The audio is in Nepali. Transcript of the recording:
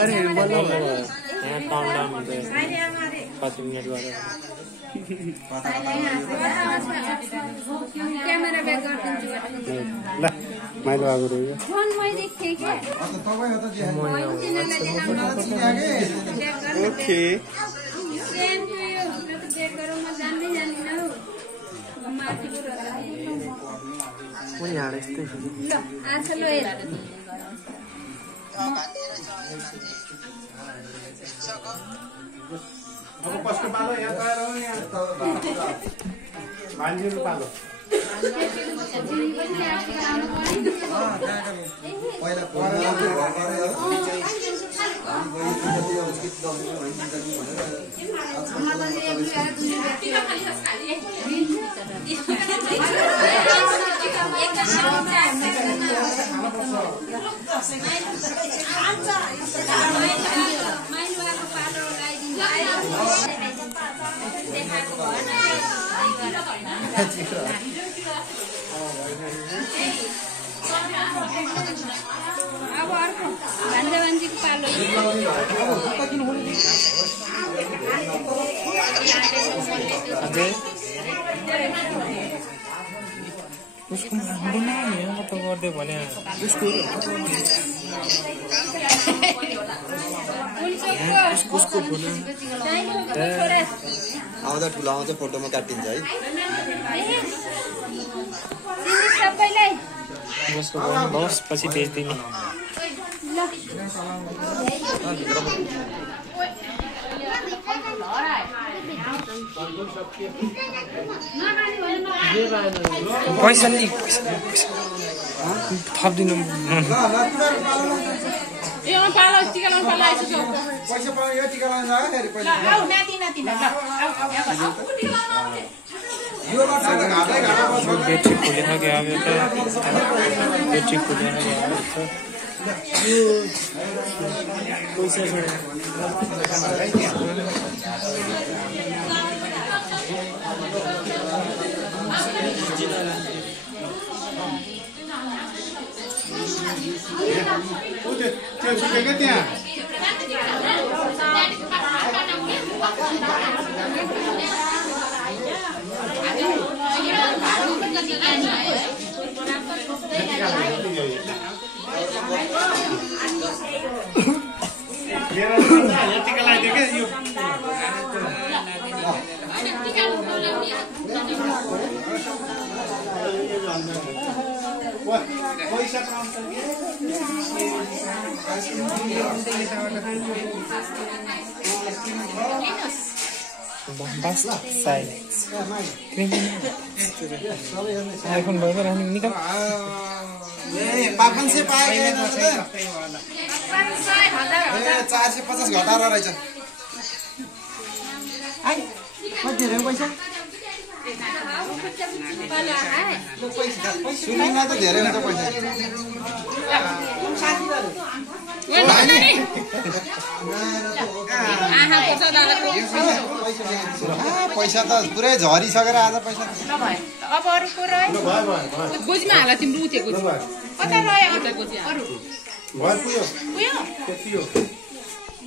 यहाँ काउन्टडाउन हुन्छ 5 मिनेट गरेर क्यामेरा ब्याक गरिदिन्छु ल मैले आएको रहेछ फोन मैले थिए के okay same to you back गरौ म जान्दै जान्दिन हौ माथि कुन यहाँ यस्तै ल आज ल हेर अब कसको पालो यहाँ गएर यहाँ मान्छेको पालो अब अर्को भान्जा भान्जीको पालो उसको राम्रो नानी हो त गर्दै भने उसको आउँदा ठुलो आउँदा फोटोमा काटिन्छ है सबैलाई जसको बस पछि बेच्दिने पैसा नि थपिदिनु ए अँ पालो टिका लाउनु पालो आइसक्यो पैसा पाउँ यो टिका लाउनु आयो फेरि ल आऊ नाति नाति ल यो गर्छ त घाटै घाटा पर्छ ब्याट्री फुलेर गयो अब ब्याट्री फुलेर गयो पैसा त्यो छुटेको त्यहाँ टिका लगाइदियो क्या यो पैसा पाउँछ silence. iPhone भएर राख्नु निकाल ए 500 पाएँ 450 घटाएर रहेछ आइ कति धेरै पैसा सुनिना त धेरै हुन्छ पैसा पैसा त पुरै झरिसकेर आज पैसा अब अरू कुरा गोजीमा हाल तिम्रो उठेको कता रह्यो अरू भयो पुग्यो पुग्यो